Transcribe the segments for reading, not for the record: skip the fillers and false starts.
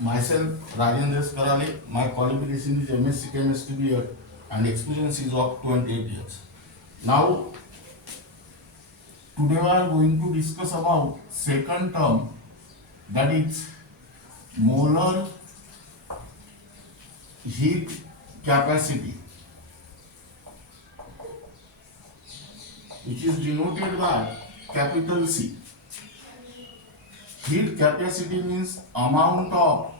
Myself, Rajendra Karale. My qualification is MSc Chemistry BEd and experience is of 28 years. Now, today we are going to discuss about second term, that is molar heat capacity, which is denoted by capital C. Heat capacity means amount of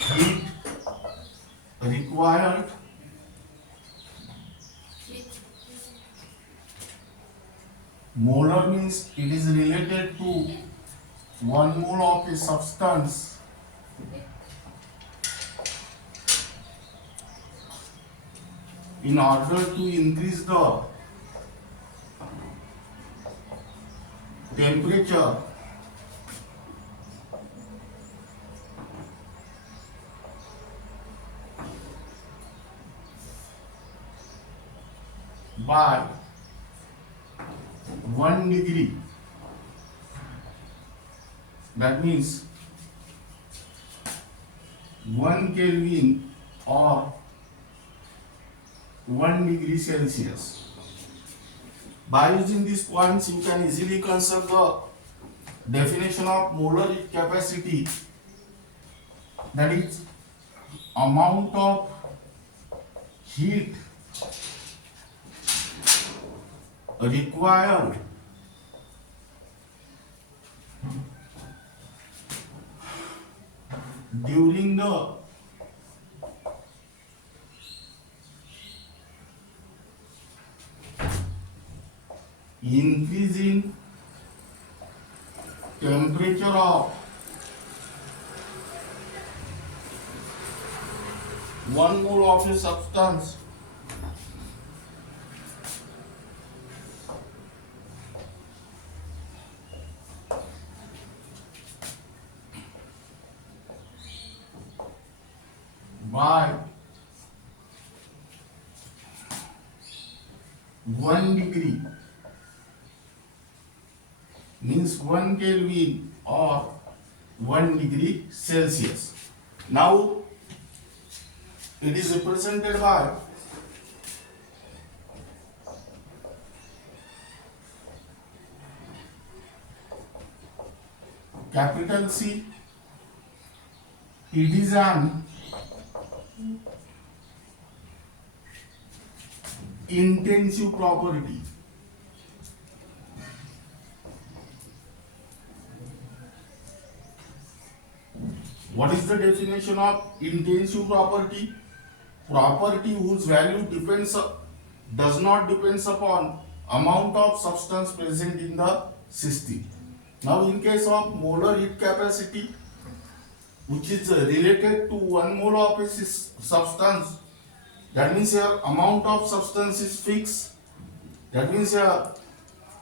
heat required molar means it is related to 1 mole of a substance in order to increase the temperature by 1 degree. That means 1 Kelvin or 1 degree Celsius. By using these points, you can easily construct the definition of molar heat capacity, that is amount of heat required during the increase in temperature of 1 mole of a substance by 1 degree, means 1 Kelvin or 1 degree Celsius. Now it is represented by capital C. It is an intensive property. What is the definition of intensive property? Property whose value does not depends upon amount of substance present in the system. Now, in case of molar heat capacity, which is related to 1 mole of a substance, that means your amount of substance is fixed. That means your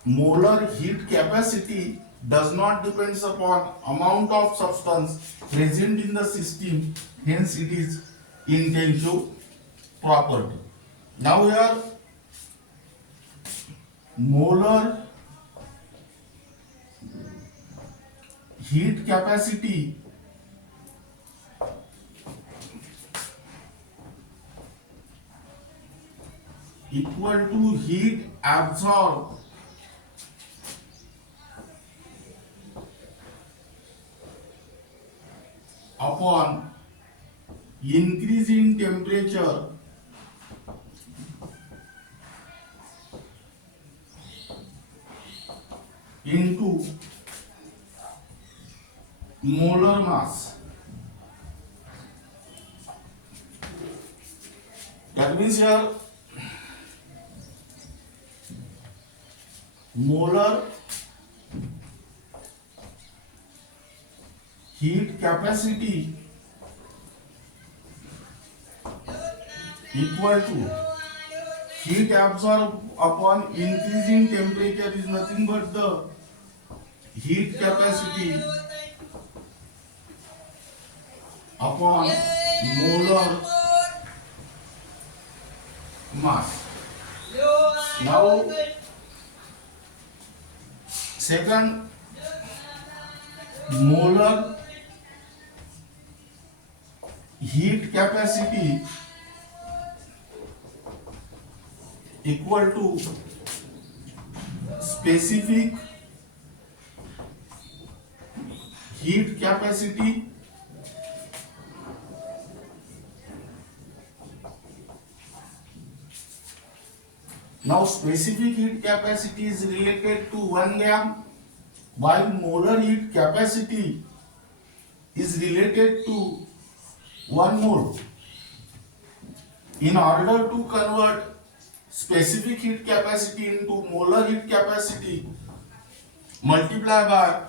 molar heat capacity does not depend upon amount of substance present in the system, hence it is intensive property. Now here molar heat capacity equal to heat absorbed upon increase in temperature into molar mass. That means here molar heat capacity equal to heat absorbed upon increasing temperature is nothing but the heat capacity upon molar mass. Now Second, molar heat capacity equal to specific heat capacity now specific heat capacity is related to 1 gram while molar heat capacity is related to 1 mole. In order to convert specific heat capacity into molar heat capacity, multiply by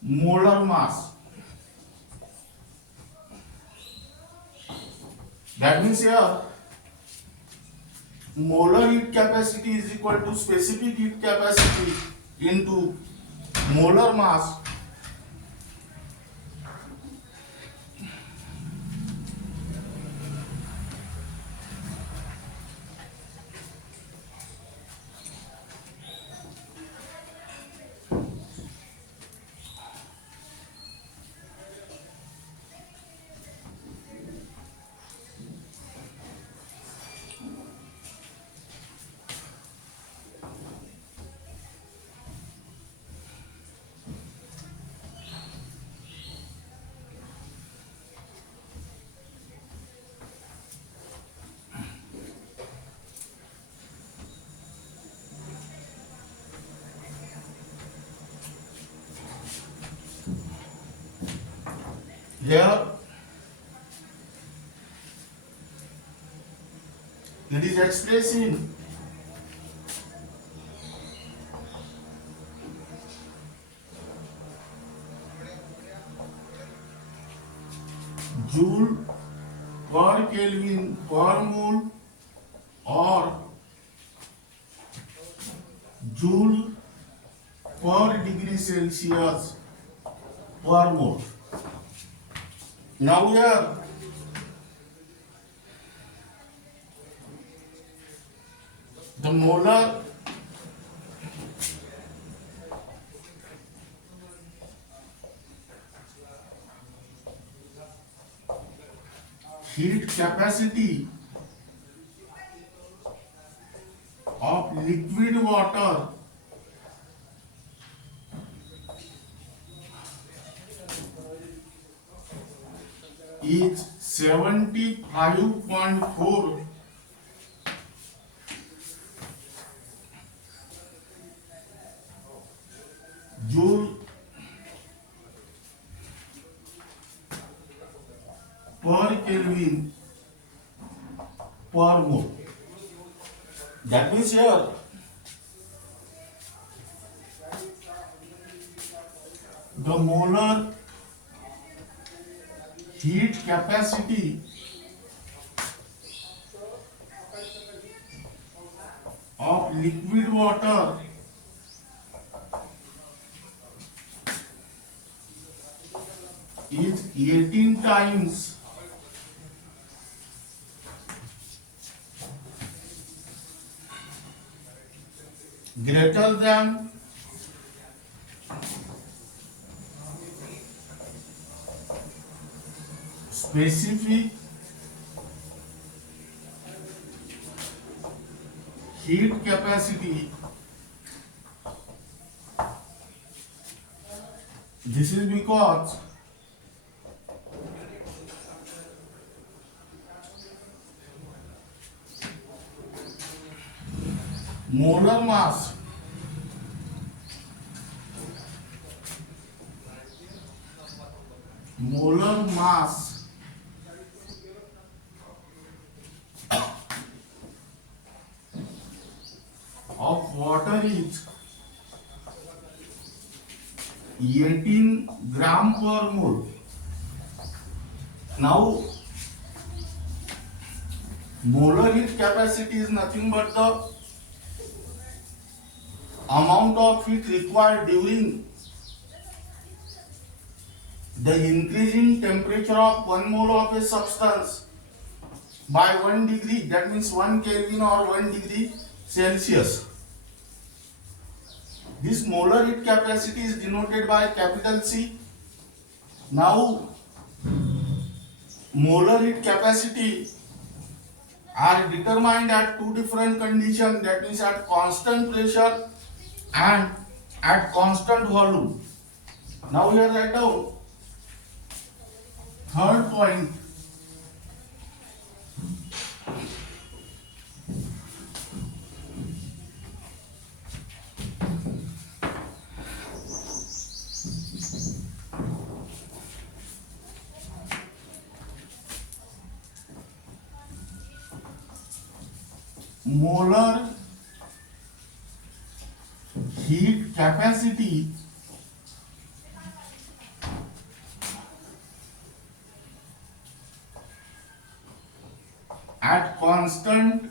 molar mass. That means here molar heat capacity is equal to specific heat capacity into molar mass. Here it is expressed in joule per Kelvin per mole or joule per degree Celsius per mole. Now here the molar heat capacity of liquid water is 75.4 joule per Kelvin per mole. That means here the molar heat capacity of liquid water is 18 times greater than specific heat capacity. This is because molar mass of water is 18 gram per mole. Now molar heat capacity is nothing but the amount of heat required during the increasing temperature of 1 mole of a substance by 1 degree, that means 1 Kelvin or 1 degree Celsius. This molar heat capacity is denoted by capital C. Now, molar heat capacity are determined at two different conditions, that means at constant pressure and at constant volume. Now here write down third point. Molar heat capacity at constant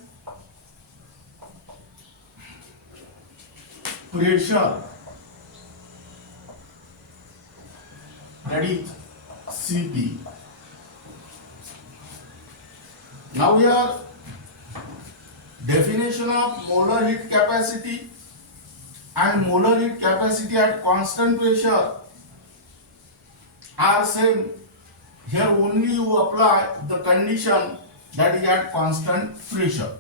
pressure, that is Cp. Now here definition of molar heat capacity and molar heat capacity at constant pressure are same. Here only you apply the condition that is at constant pressure.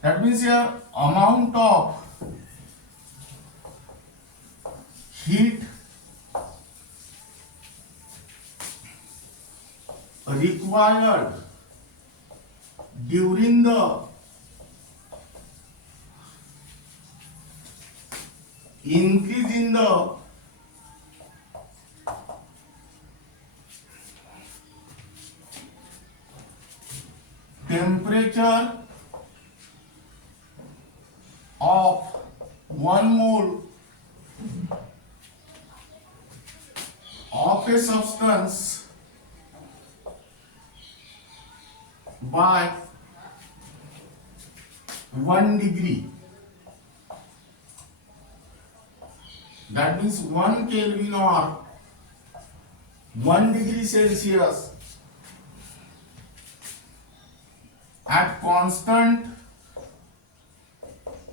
That means here amount of heat required during the increase in the temperature of 1 mole of a substance by 1 degree. That means 1 Kelvin or 1 degree Celsius at constant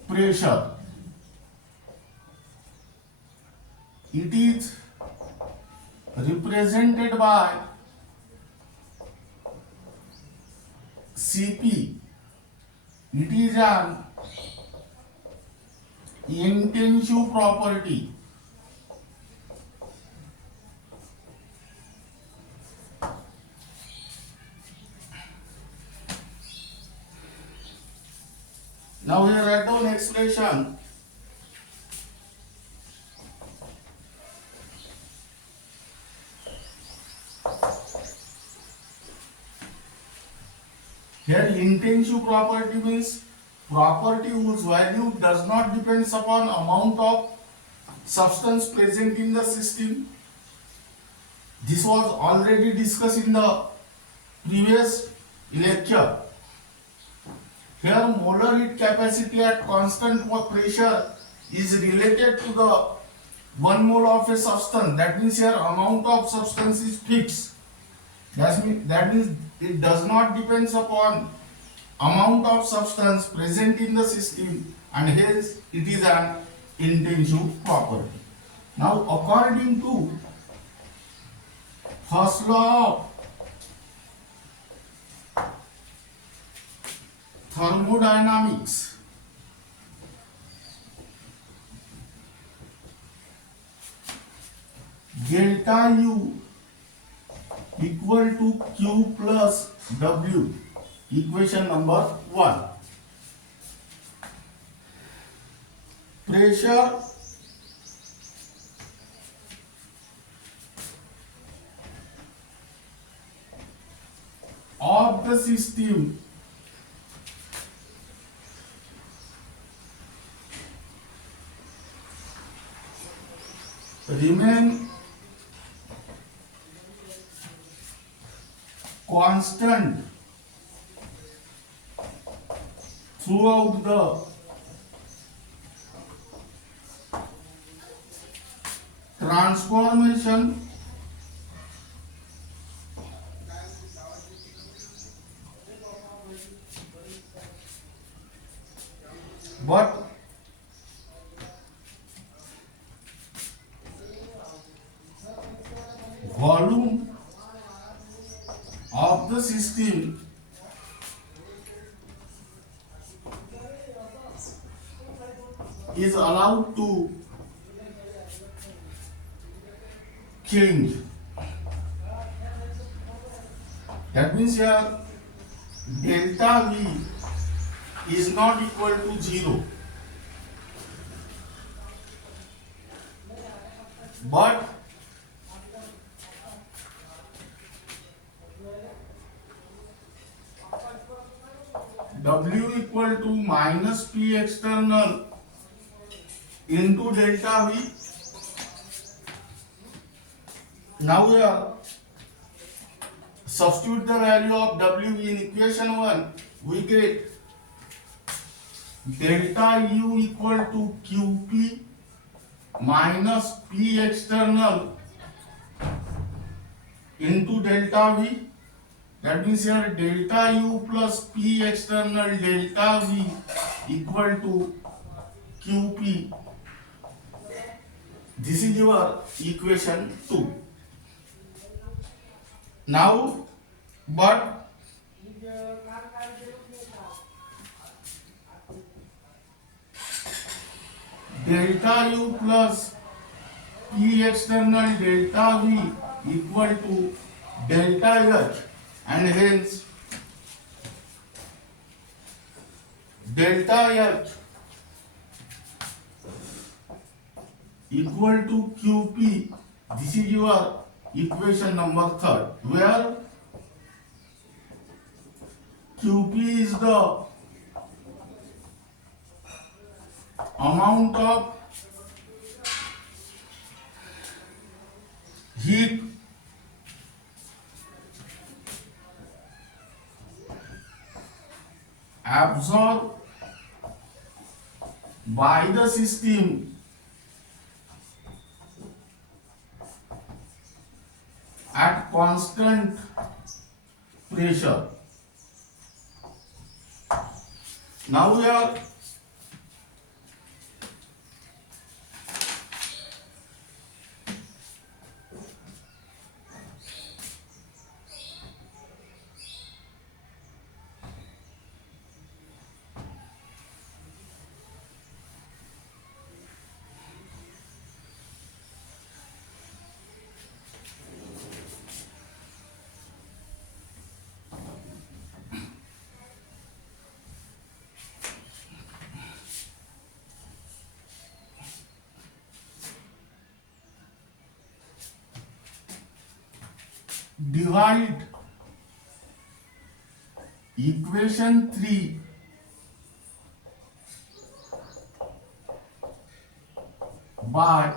pressure. It is represented by Cp. It is an intensive property. Now here write down expression. Here intensive property means property whose value does not depend upon amount of substance present in the system. This was already discussed in the previous lecture. Here molar heat capacity at constant pressure is related to the 1 mole of a substance. That means here amount of substance is fixed. That means it does not depend upon amount of substance present in the system, and hence it is an intensive property. Now according to first law of thermodynamics, delta U equal to Q plus W, equation number 1. Pressure of the system remain constant throughout the transformation but system is allowed to change. That means here delta V is not equal to 0, but W equal to minus P external into delta V. Now here substitute the value of W in equation 1, we get delta U equal to QP minus P external into delta V. That means here delta U plus P external delta V equal to QP. This is your equation 2. Now, but delta U plus P external delta V equal to delta H, and hence delta H equal to QP. This is your equation number 3, where QP is the amount of heat absorbed by the system at constant pressure. Now we are divide equation 3 by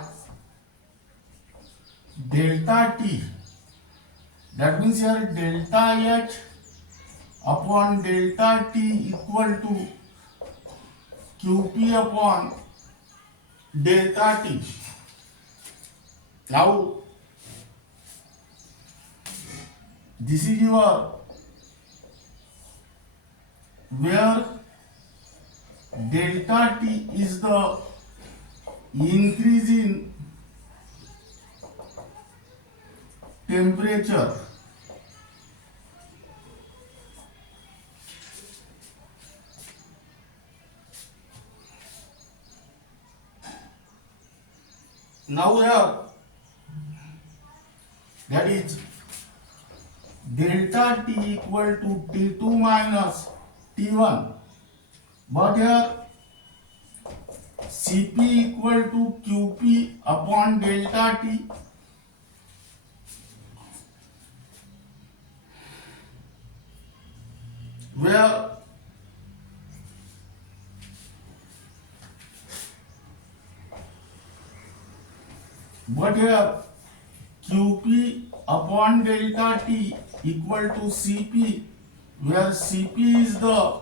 delta T. That means here delta H upon delta T equal to QP upon delta T. Now this is your where delta T is the increase in temperature. Now we have that is delta T equal to T2 minus T1, but here Cp equal to Qp upon delta T. Where but here Qp upon delta T equal to Cp, where Cp is the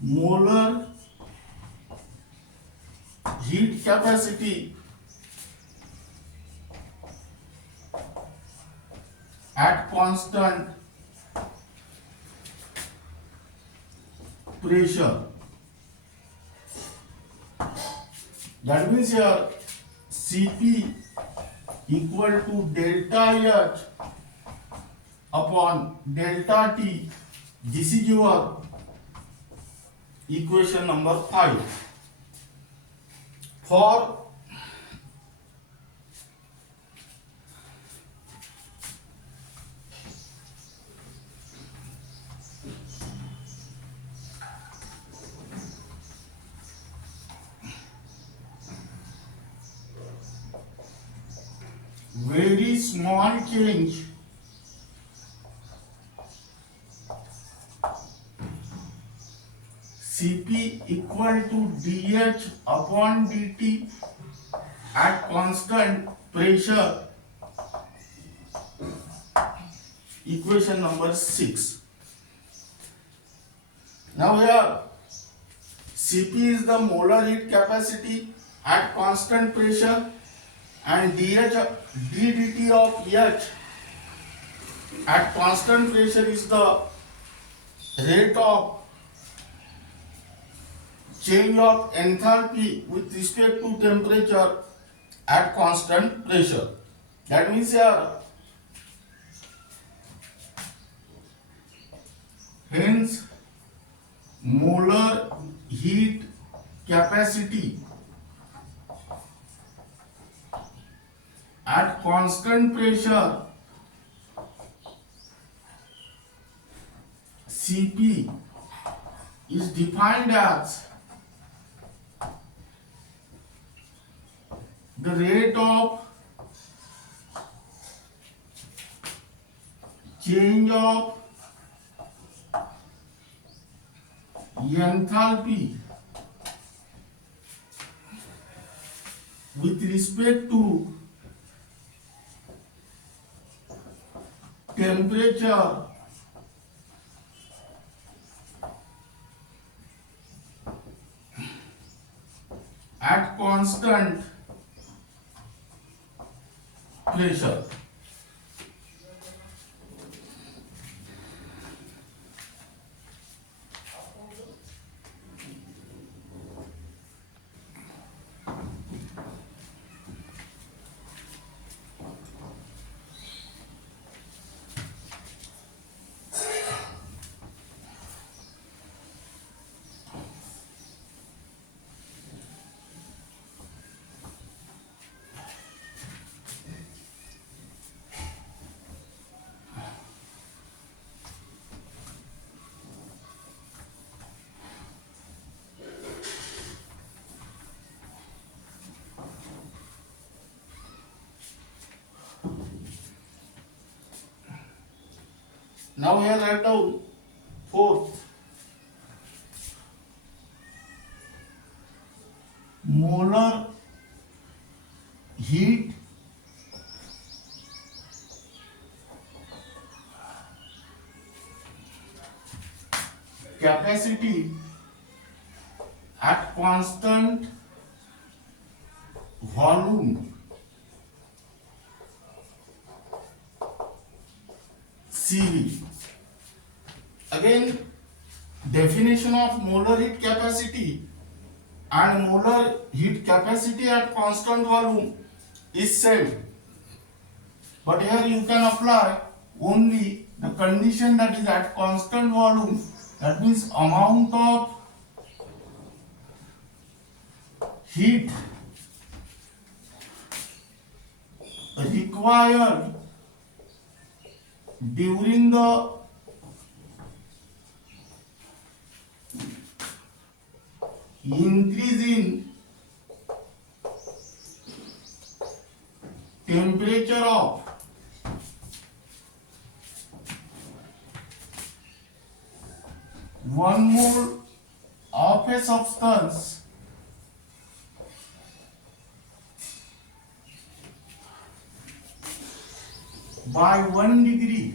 molar heat capacity at constant pressure. That means here Cp equal to delta H upon delta T. This is your equation number 5. For very small change Cp equal to dH upon dt at constant pressure, equation number 6. Now here Cp is the molar heat capacity at constant pressure and ddt of H at constant pressure is the rate of change of enthalpy with respect to temperature at constant pressure. That means here, hence molar heat capacity at constant pressure Cp is defined as the rate of change of enthalpy with respect to temperature at constant pressure. Now here write down 4. Molar heat capacity at constant volume CV. Again, definition of molar heat capacity and molar heat capacity at constant volume is same. But here you can apply only the condition that is at constant volume. That means amount of heat required during the increase in temperature of one mole of a substance by 1 degree.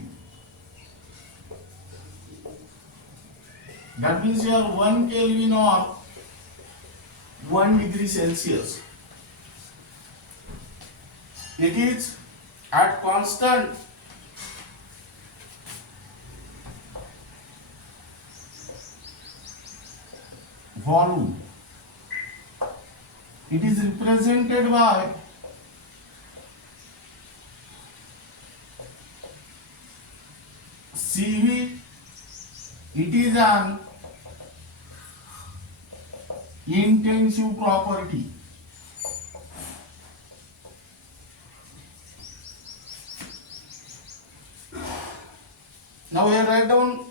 That means here 1 Kelvin or 1 degree Celsius. It is at constant volume. It is represented by CV, it is an intensive property. Now we write down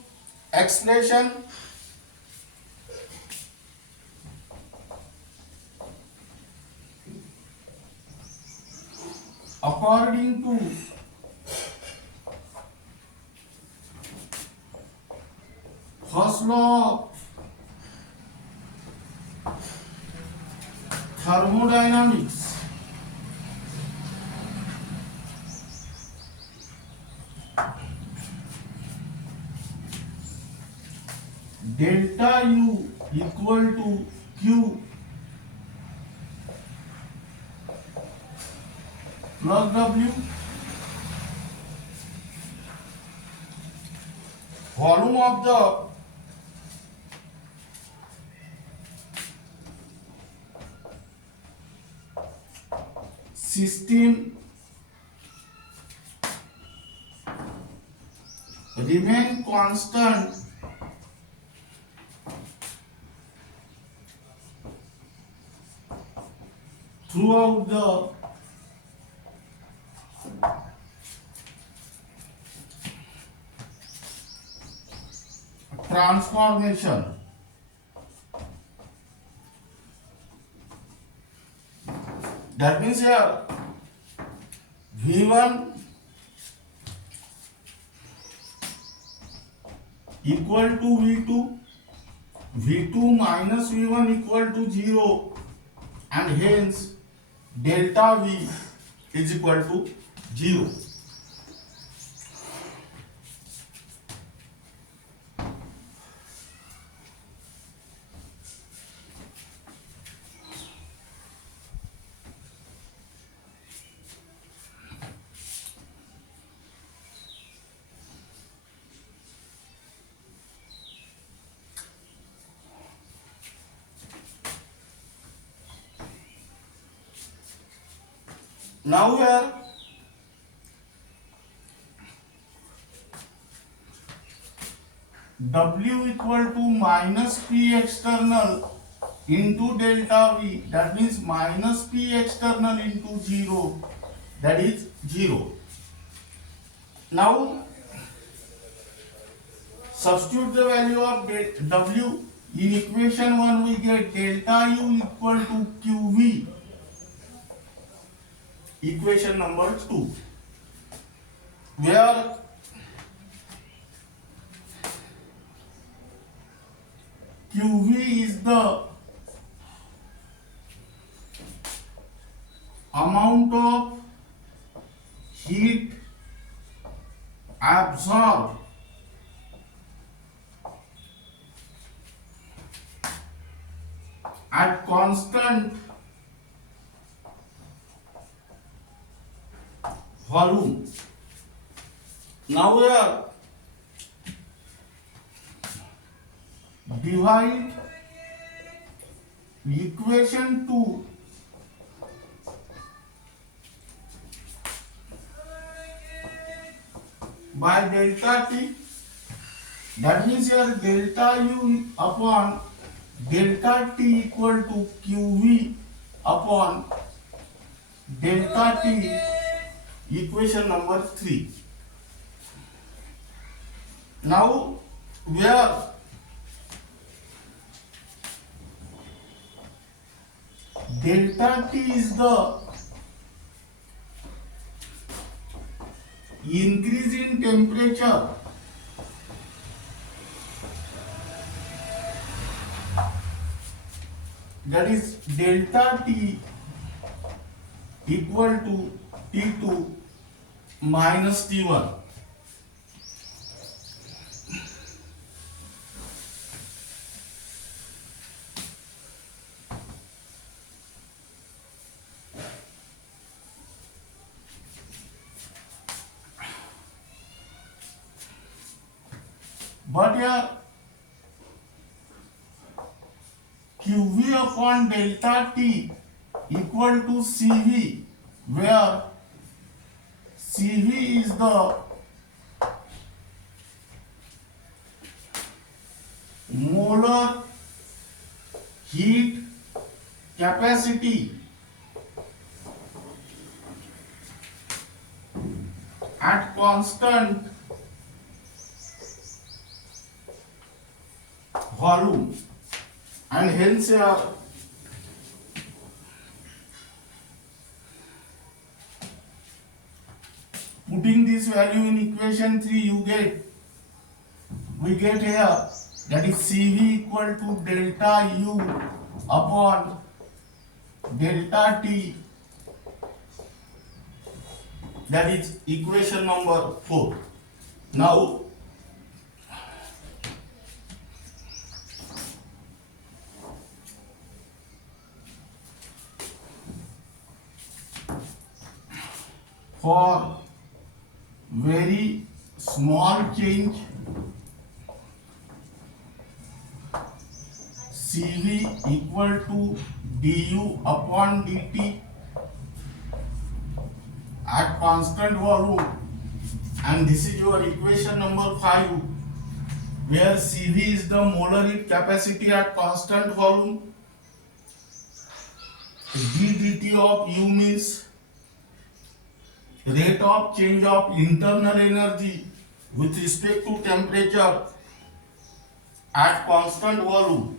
expression. According to first law of thermodynamics, delta U equal to Q plus W, volume of the system remain constant throughout the transformation. That means here V1 equal to V2, V2 minus V1 equal to 0, and hence delta V is equal to 0. Now here W equal to minus P external into delta V, that means minus P external into 0, that is 0. Now substitute the value of W in equation 1, we get delta U equal to QV. Equation number 2, where QV is the amount of heat absorbed at constant volume. Now we are divide equation 2 by delta T, that means here delta U upon delta T equal to QV upon delta T, equation number 3. Now where delta T is the increase in temperature, that is delta T equal to T2 minus T1. But here QV upon delta T equal to CV, where CV is the molar heat capacity at constant volume, and hence putting this value in equation 3, we get here that is CV equal to delta U upon delta T, that is equation number 4. Now for very small change, CV equal to du upon dt at constant volume, and this is your equation number 5, where CV is the molar heat capacity at constant volume, d dt of u means rate of change of internal energy with respect to temperature at constant volume.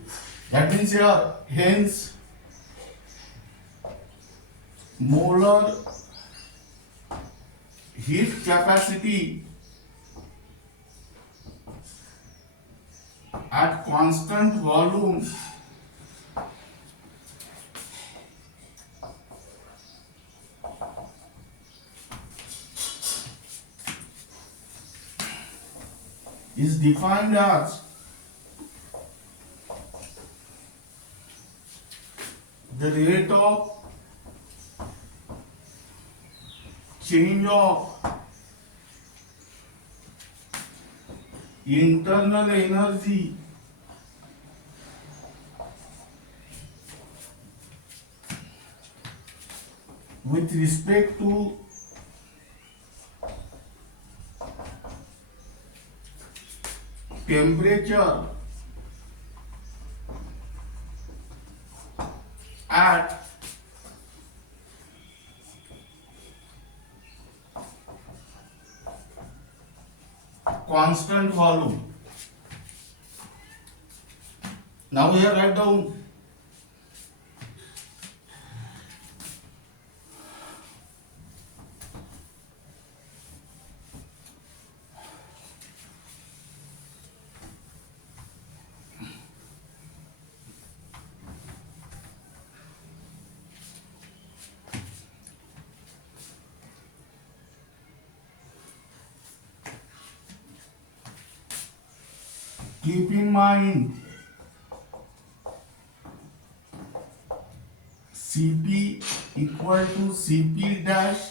That means here, hence molar heat capacity at constant volume is defined as the rate of change of internal energy with respect to temperature at constant volume. Now here write down keep in mind Cp equal to Cp dash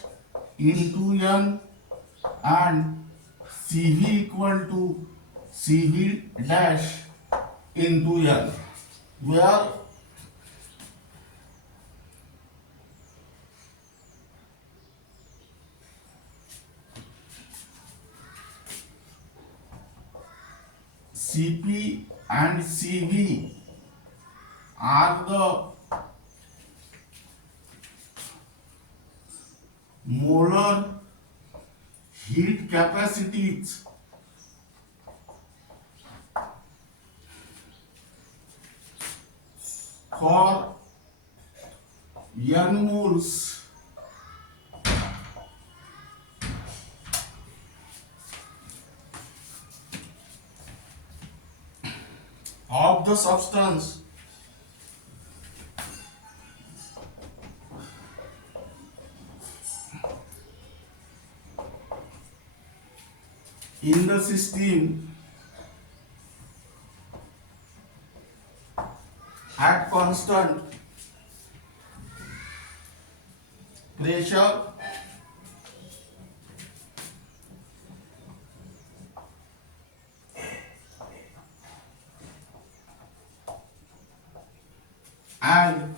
into N and Cv equal to Cv dash into N, where Cp and Cv are the molar heat capacities for N moles of the substance in the system at constant pressure and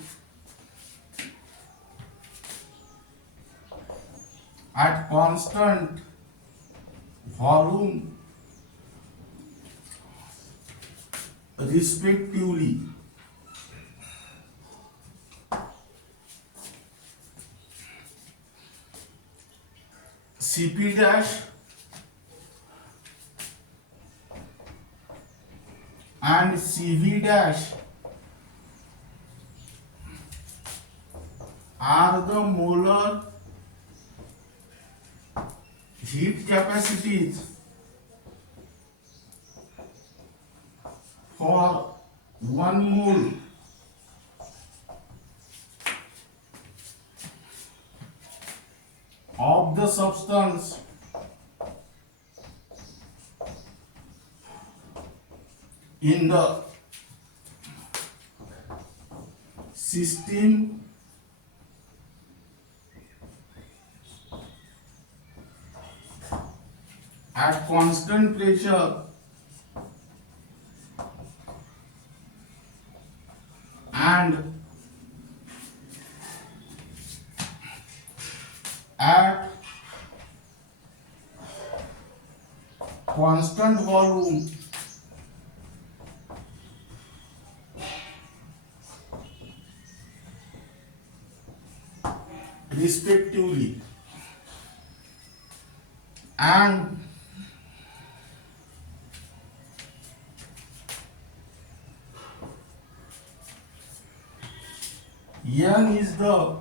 at constant volume respectively. Cp dash and Cv dash are the molar heat capacities for 1 mole of the substance in the system at constant pressure and at constant volume respectively, and N is the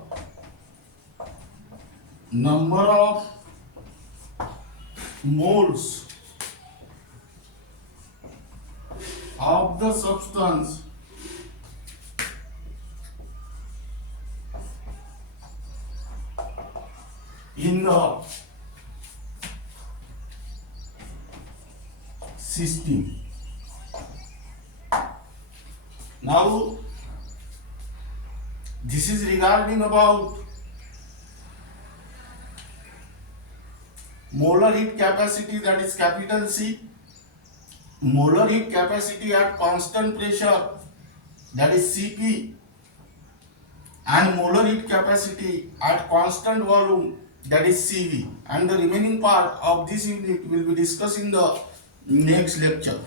number of moles of the substance in the system. Now, this is regarding about molar heat capacity, that is capital C, molar heat capacity at constant pressure, that is Cp, and molar heat capacity at constant volume, that is Cv, and the remaining part of this unit will be discussed in the next lecture.